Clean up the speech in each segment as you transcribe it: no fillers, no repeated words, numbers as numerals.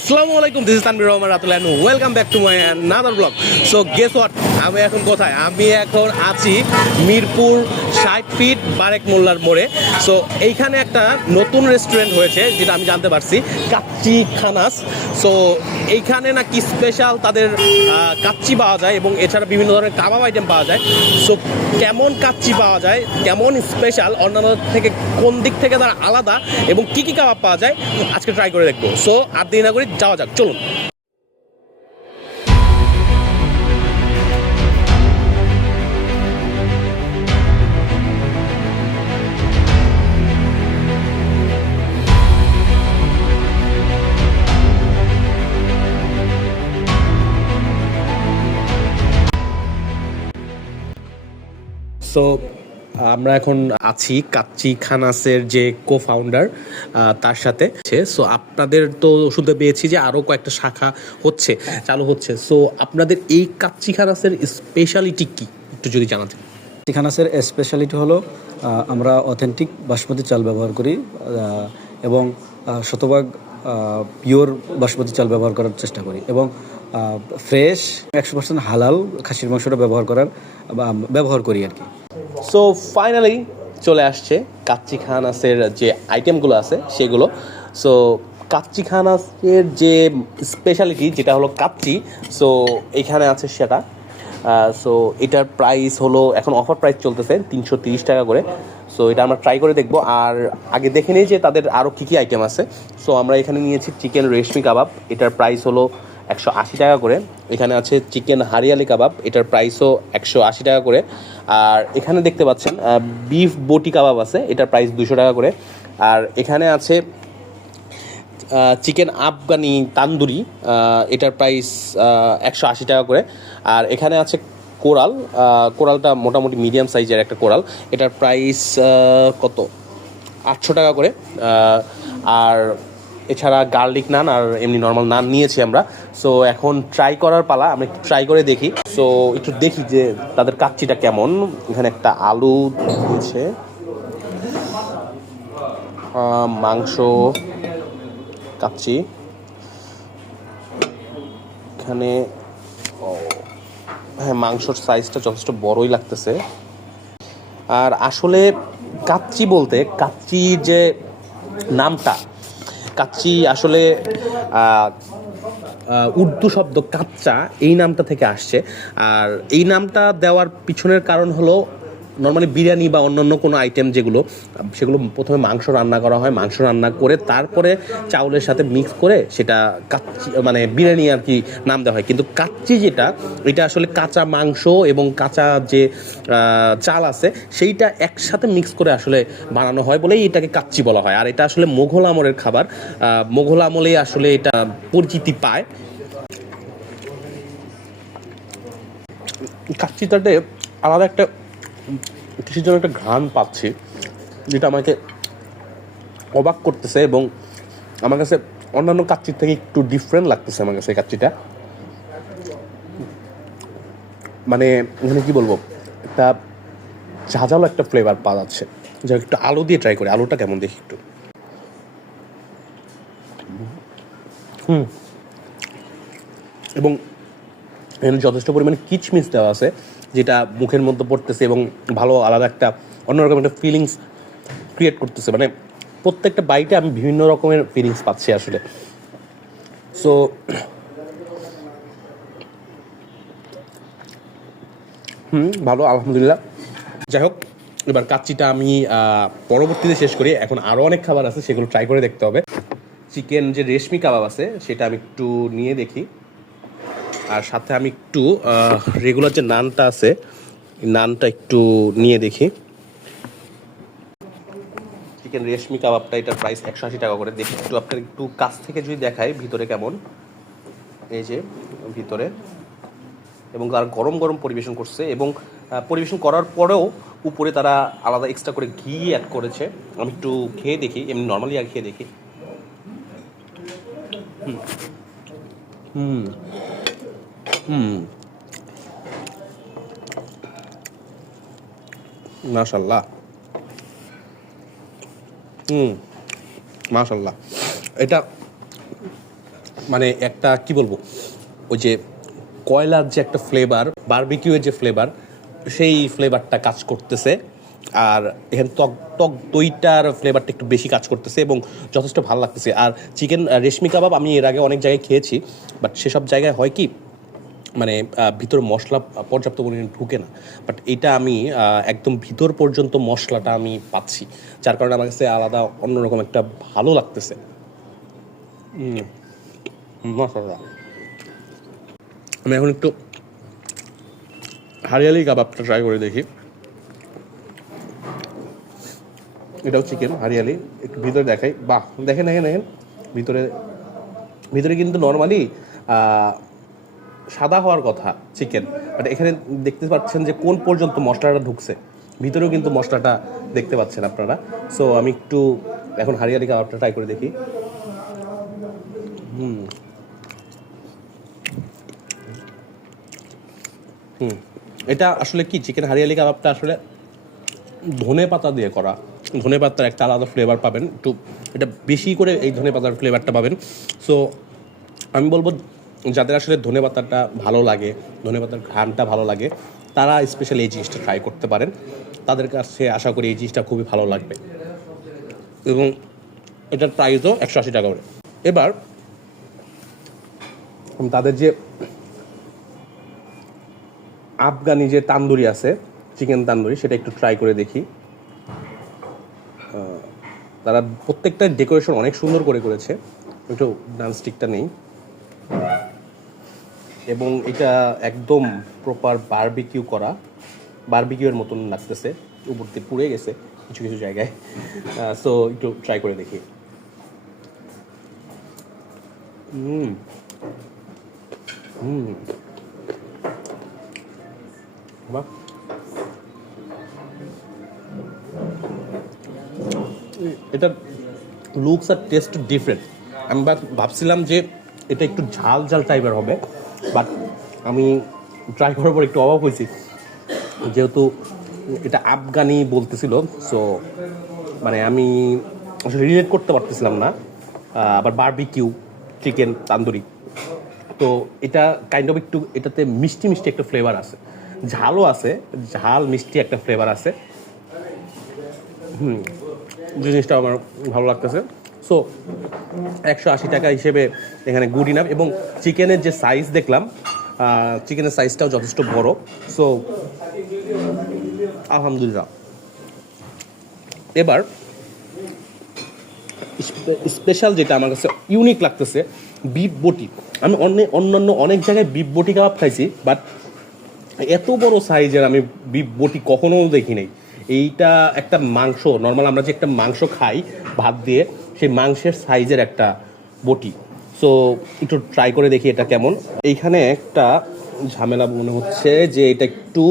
আসসালামু আলাইকুম, this is Tanvir Rahman Ratul and welcome back to my another blog. So guess what, আমি এখন কোথায়? আমি এখন আছি মিরপুর 60 ফিট বারেক মোল্লার মোড়ে। সো এইখানে একটা নতুন রেস্টুরেন্ট হয়েছে, যেটা আমি জানতে পারছি, কাচ্চি খানাস। সো এইখানে নাকি স্পেশাল তাদের কাচ্চি পাওয়া যায় এবং এছাড়া বিভিন্ন ধরনের কাবাব আইটেম পাওয়া যায়। সো কেমন কাচ্চি পাওয়া যায়, কেমন স্পেশাল, অন্যান্য থেকে কোন দিক থেকে তার আলাদা এবং কি কি কাবাব পাওয়া যায়, আজকে ট্রাই করে দেখবো। সো আর দেরি না করে যাওয়া যাক, চলুন। সো আমরা এখন আছি কাচ্চি খানাসের যে কো ফাউন্ডার তার সাথে। সো আপনাদের তো শুনতে পেয়েছি যে আরও কয়েকটা শাখা হচ্ছে, চালু হচ্ছে। সো আপনাদের এই কাচ্চি খানাসের স্পেশালিটি কি একটু যদি জানাতেন। চিখানাসের স্পেশালিটি হলো আমরা অথেন্টিক বাসমতি চাল ব্যবহার করি এবং শতভাগ পিওর বাসমতি চাল ব্যবহার করার চেষ্টা করি এবং ফ্রেশ 100% হালাল খাসির মাংসটা ব্যবহার করি আর কি। সো ফাইনালি চলে আসছে কাচ্চি খানাসের যে আইটেমগুলো আছে সেগুলো। সো কাচ্চি খানাসের যে স্পেশালিটি যেটা হলো কাচ্চি, সো এখানে আছে সেটা। সো এটার প্রাইস হলো, এখন অফার প্রাইস চলতেছে 330 টাকা করে। সো এটা আমরা ট্রাই করে দেখবো। আর আগে দেখে নিই যে তাদের আরও কী কী আইটেম আছে। সো আমরা এখানে নিয়েছি চিকেন রেশমি কাবাব, এটার প্রাইস হলো 180 টাকা করে। এখানে আছে চিকেন হারিয়ালি কাবাব, এটার প্রাইসও 180 টাকা করে। আর এখানে দেখতে পাচ্ছেন বিফ বটি কাবাব আছে, এটার প্রাইস 200 টাকা করে। আর এখানে আছে চিকেন আফগানি তান্দুরি, এটার প্রাইস 180 টাকা করে। আর এখানে আছে কোরালটা মোটামুটি মিডিয়াম সাইজের একটা কোরাল, এটার প্রাইস কত, 800 টাকা করে। আর এছাড়া গার্লিক নান আর এমনি নর্মাল নান নিয়েছি আমরা। সো এখন ট্রাই করার পালা, আমরা একটু ট্রাই করে দেখি। সো একটু দেখি যে তাদের কাচ্চিটা কেমন। এখানে একটা আলু দিয়েছে, মাংস, কাচ্চি, এখানে হ্যাঁ মাংসর সাইজটা যথেষ্ট বড়ই লাগতেছে। আর আসলে কাচ্চি বলতে, কাচ্চির যে নামটা, কাচ্চি আসলে উর্দু শব্দ কাচ্চা, এই নামটা থেকে আসছে। আর এই নামটা দেওয়ার পিছনের কারণ হলো, নর্মালি বিরিয়ানি বা অন্যান্য কোনো আইটেম যেগুলো, সেগুলো প্রথমে মাংস রান্না করা হয়, মাংস রান্না করে তারপরে চাউলের সাথে মিক্স করে সেটা কাচ্চি মানে বিরিয়ানি আর কি নাম দেওয়া হয়। কিন্তু কাচ্চি যেটা, এটা আসলে কাঁচা মাংস এবং কাঁচা যে চাল আছে সেইটা একসাথে মিক্স করে আসলে বানানো হয় বলেই এটাকে কাচ্চি বলা হয়। আর এটা আসলে মোঘল আমলের খাবার, মোঘল আমলেই আসলে এটা পরিচিতি পায়। কাচ্চিটাতে আলাদা একটা কিসের জন্য একটা ঘ্রাণ পাচ্ছি, যেটা আমাকে অবাক করতেছে এবং আমার কাছে অন্যান্য কাচ্চির থেকে একটু ডিফারেন্ট লাগতেছে আমার কাছে এই কাচ্চিটা। মানে এখানে কি বলবো, একটা ঝাঁঝালো একটা ফ্লেভার পাওয়া যাচ্ছে। যা একটু আলু দিয়ে ট্রাই করি, আলুটা কেমন দেখি একটু। এবং এখানে যথেষ্ট পরিমাণে কিচমিচ দেওয়া আছে, যেটা মুখের মধ্যে পড়তেছে এবং ভালো আলাদা একটা অন্যরকম একটা ফিলিংস ক্রিয়েট করতেছে। মানে প্রত্যেকটা বাইটে আমি বিভিন্ন রকমের ফিলিংস পাচ্ছি আসলে। সো ভালো, আলহামদুলিল্লাহ। যাই হোক, এবার কাচ্চিটা আমি পরবর্তীতে শেষ করি। এখন আরও অনেক খাবার আছে, সেগুলো ট্রাই করে দেখতে হবে। চিকেন যে রেশমি কাবাব আছে সেটা আমি একটু নিয়ে দেখি। আর সাথে আমি একটু রেগুলার যে নানটা আছে, নানটা একটু নিয়ে দেখি। চিকেন রেশমি কাবাবটা, এটার প্রাইস 180 টাকা করে। দেখি একটু, আপনার একটু কাছ থেকে যদি দেখাই ভিতরে কেমন, এই যে ভিতরে, এবং তারা গরম গরম পরিবেশন করছে এবং পরিবেশন করার পরেও উপরে তারা আলাদা এক্সট্রা করে ঘি অ্যাড করেছে। আমি একটু খেয়ে দেখি, এমনি নর্মালি আর খেয়ে দেখি। মাশাল্লাহ, মাশাল্লাহ। এটা মানে একটা কি বলবো, ওই যে কয়লার যে একটা ফ্লেভার, বারবিকিউয়ের যে ফ্লেভার, সেই ফ্লেভারটা কাজ করতেছে। আর এখানে টক টক দইটার ফ্লেভারটা একটু বেশি কাজ করতেছে এবং যথেষ্ট ভালো লাগতেছে। আর চিকেন রেশমি কাবাব আমি এর আগে অনেক জায়গায় খেয়েছি, বাট সেসব জায়গায় হয় কি মানে ভিতরে মশলা পর্যাপ্ত পরিমাণে ঢুকে না। বাট এটা আমি একদম ভিতর পর্যন্ত মশলাটা আমি পাচ্ছি, যার কারণে আমার কাছে আলাদা অন্যরকম একটা ভালো লাগতেছে। মশলা আমি এখন একটু হারিয়ালি কাবাবটা ট্রাই করে দেখি। এটাও চিকেন হারিয়ালি, একটু ভিতরে দেখাই। বাহ, দেখেন দেখেন দেখেন, ভিতরে ভিতরে কিন্তু নর্মালি সাদা হওয়ার কথা চিকেন, বাট এখানে দেখতে পাচ্ছেন যে কোন পর্যন্ত মশলাটা ঢুকছে, ভিতরেও কিন্তু মশলাটা দেখতে পাচ্ছেন আপনারা। সো আমি একটু এখন হারিয়ালি কাবাবটা ট্রাই করে দেখি। এটা আসলে কি, চিকেন হারিয়ালি কাবাবটা আসলে ধনে পাতা দিয়ে করা। ধনে পাতার একটা আলাদা ফ্লেভার পাবেন, একটু এটা বেশি করে এই ধনে পাতার ফ্লেভারটা পাবেন। সো আমি বলবো যাদের আসলে ধনে পাতাটা ভালো লাগে, ধনে পাতার ঘ্রাণটা ভালো লাগে, তারা স্পেশালি এই জিনিসটা ট্রাই করতে পারেন। তাদের কাছে আশা করি এই জিনিসটা খুবই ভালো লাগবে। এবং এটার প্রাইসও 180 টাকা করে। এবার তাদের যে আফগানি যে তান্দুরি আছে, চিকেন তান্দুরি, সেটা একটু ট্রাই করে দেখি। তারা প্রত্যেকটা ডেকোরেশন অনেক সুন্দর করে করেছে। একটু ননস্টিকটা নেই, এবং এটা একদম প্রপার বারবিকিউ করা, বারবিকিউয়ের মতন লাগতেছে। উপর দিয়ে পুড়ে গেছে কিছু কিছু জায়গায়। সো একটু ট্রাই করে দেখি। বাহ, এটার লুকস আর টেস্ট ডিফারেন্ট। আমি ভাবছিলাম যে এটা একটু ঝাল ঝাল টাইপের হবে, বাট আমি ট্রাই করার পর একটু অবাক হয়েছি, যেহেতু এটা আফগানি বলতেছিল। সো মানে আমি আসলে রিলেট করতে পারতেছিলাম না। আবার বারবিকিউ চিকেন তান্দুরি, তো এটা কাইন্ড অফ একটু এটাতে মিষ্টি মিষ্টি একটা ফ্লেভার আছে, ঝালও আছে, ঝাল মিষ্টি একটা ফ্লেভার আছে। জিনিসটা আমার ভালো লাগতেছে। সো 180 টাকা হিসেবে এখানে গুড ইনাফ। এবং চিকেনের যে সাইজ দেখলাম, চিকেনের সাইজটাও যথেষ্ট বড়। সো আলহামদুলিল্লাহ। এবার স্পেশাল যেটা আমার কাছে ইউনিক লাগতেছে, বিফ বটি। আমি অন্যান্য অনেক জায়গায় বিফ বটি কাবাব খাইছি, বাট এত বড় সাইজের আমি বিফ বটি কখনো দেখি নাই। এইটা একটা মাংস, নর্মাল আমরা যে একটা মাংস খাই ভাত দিয়ে, সেই মাংসের সাইজের একটা বটি। সো একটু ট্রাই করে দেখি এটা কেমন। এইখানে একটা ঝামেলা মনে হচ্ছে যে এটা একটু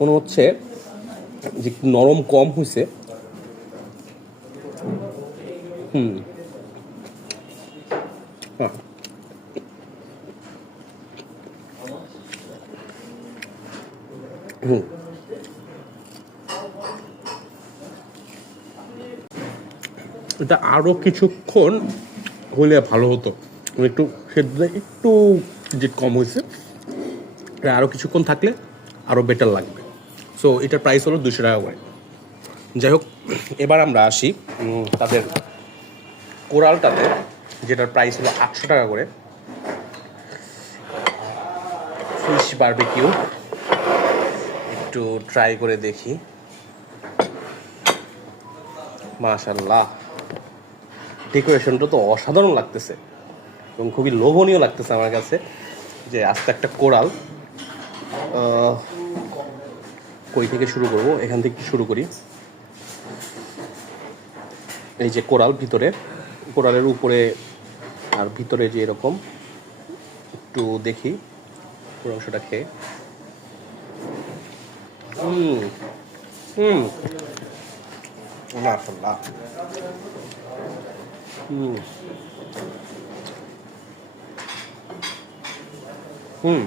মনে হচ্ছে যে একটু নরম কম হয়েছে। হ্যাঁ, এটা আরও কিছুক্ষণ হলে ভালো হতো, একটু সেদ্ধ একটু যে কম হয়েছে, এটা আরও কিছুক্ষণ থাকলে আরও বেটার লাগবে। সো এটার প্রাইস হলো 200 টাকা করে। যাই হোক, এবার আমরা আসি তাদের কোরালটাতে, যেটার প্রাইস হলো 800 টাকা করে। ফিশ বারবিকিউ একটু ট্রাই করে দেখি। মাশাল্লাহ, ডেকোরেশনটা তো অসাধারণ লাগতেছে এবং খুবই লোভনীয় লাগতেছে আমার কাছে, যে আস্তে একটা কোরাল। কই থেকে শুরু করব? এখান থেকে শুরু করি। এই যে কোরাল, ভিতরে কোরালের উপরে আর ভিতরে যে এরকম, একটু দেখি পুরো অংশটা খেয়ে। মাশাআল্লাহ। হুম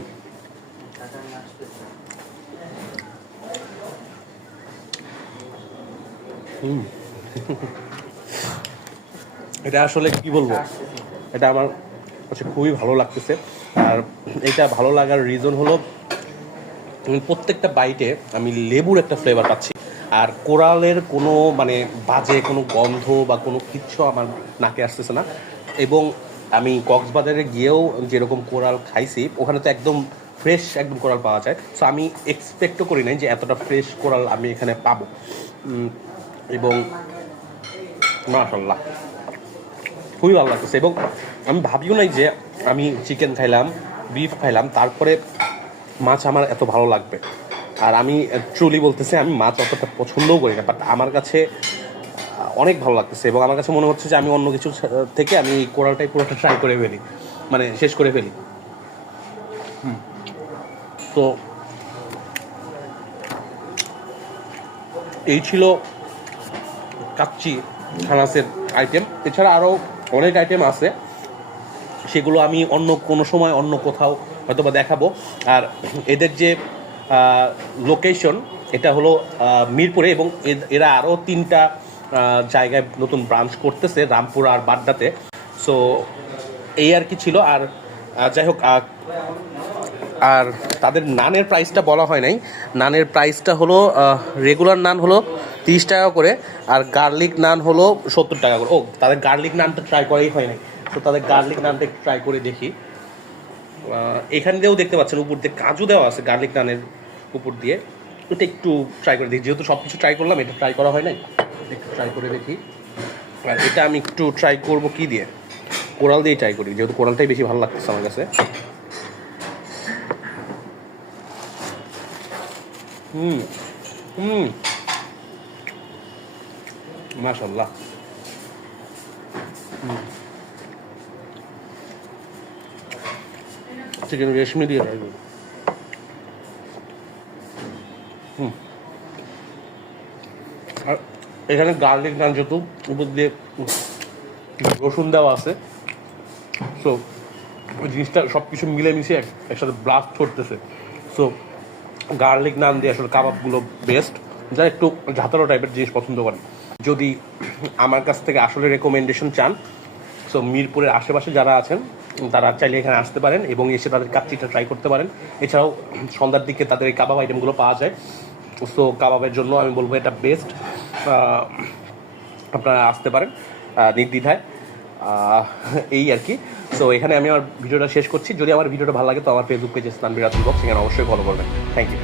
এটা আসলে কি বলবো, এটা আমার হচ্ছে খুবই ভালো লাগতেছে। আর এটা ভালো লাগার রিজন হলো প্রত্যেকটা বাইটে আমি লেবুর একটা ফ্লেভার পাচ্ছি, আর কোরালের কোনো মানে বাজে কোনো গন্ধ বা কোনো কিচ্ছু আমার নাকে আসতেছে না। এবং আমি কক্সবাজারে গিয়েও যেরকম কোরাল খাইছি ওখানে তো একদম ফ্রেশ একদম কোরাল পাওয়া যায়। সো আমি এক্সপেক্টও করি নাই যে এতটা ফ্রেশ কোরাল আমি এখানে পাবো। এবং মাশাআল্লাহ খুবই ভালো লাগতেছে। এবং আমি ভাবিও নাই যে আমি চিকেন খাইলাম, বিফ খাইলাম, তারপরে মাছ আমার এত ভালো লাগবে। আর আমি ট্রুলি বলতেছি আমি মাছ অতটা পছন্দও করি না, বাট আমার কাছে অনেক ভালো লাগতেছে। এবং আমার কাছে মনে হচ্ছে যে আমি অন্য কিছু থেকে আমি এই কোরালটাই পুরোটা ট্রাই করে ফেলি, মানে শেষ করে ফেলি। তো এই ছিল কাচ্চি খানাসের আইটেম। এছাড়া আরও অনেক আইটেম আছে, সেগুলো আমি অন্য কোনো সময় অন্য কোথাও হয়তো বা দেখাবো। আর এদের যে লোকেশন এটা হলো মিরপুরে, এবং এরা আরও 3টা জায়গায় নতুন ব্রাঞ্চ করতেছে, রামপুর আর বাড্ডাতে। সো এই আর কি ছিল। আর যাই হোক, আর তাদের নানের প্রাইসটা বলা হয় নাই। নানের প্রাইসটা হলো রেগুলার নান হলো 30 টাকা করে, আর গার্লিক নান হলো 70 টাকা করে। ও, তাদের গার্লিক নানটা ট্রাই করাই হয় নাই, তো তাদের গার্লিক নানটা একটু ট্রাই করে দেখি। এখান দিয়েও দেখতে পাচ্ছেন উপর দিয়ে কাজু দেওয়া আছে গার্লিক নানের উপর দিয়ে, এটা একটু ট্রাই করে দেখি। যেহেতু সব কিছু ট্রাই করলাম, এটা ট্রাই করা হয় নাই, একটু ট্রাই করে দেখি। আর এটা আমি একটু ট্রাই করবো কি দিয়ে, কোরাল দিয়ে ট্রাই করি, যেহেতু কোরালটাই বেশি ভালো লাগতেছে আমার কাছে। মাশাআল্লাহ। চিকেন রেশমি দিয়ে ট্রাই করি। আর এখানে গার্লিক নান যেহেতু উপর দিয়ে রসুন দেওয়া আছে, সো ওই জিনিসটা সব কিছু মিলেমিশে একসাথে ব্লাস্ট করতেছে। সো গার্লিক নান দিয়ে আসলে কাবাবগুলো বেস্ট, যারা একটু ঝাঁতালো টাইপের জিনিস পছন্দ করেন। যদি আমার কাছ থেকে আসলে রেকমেন্ডেশন চান, সো মিরপুরের আশেপাশে যারা আছেন তারা চাইলে এখানে আসতে পারেন এবং এসে তাদের কাচ্চিটা ট্রাই করতে পারেন। এছাড়াও সন্ধ্যার দিকে তাদের এই কাবাব আইটেমগুলো পাওয়া যায়। সো কাবাবের জন্য আমি বলবো এটা বেস্ট, আপনারা আসতে পারেন নির্দ্বিধায়। এই আর কি। সো এখানে আমি আমার ভিডিওটা শেষ করছি। যদি আমার ভিডিওটা ভালো লাগে তো আমার ফেসবুক পেজে তানভীর রাতুল ব্লগ, সেখানে অবশ্যই ফলো করবেন। Thank you.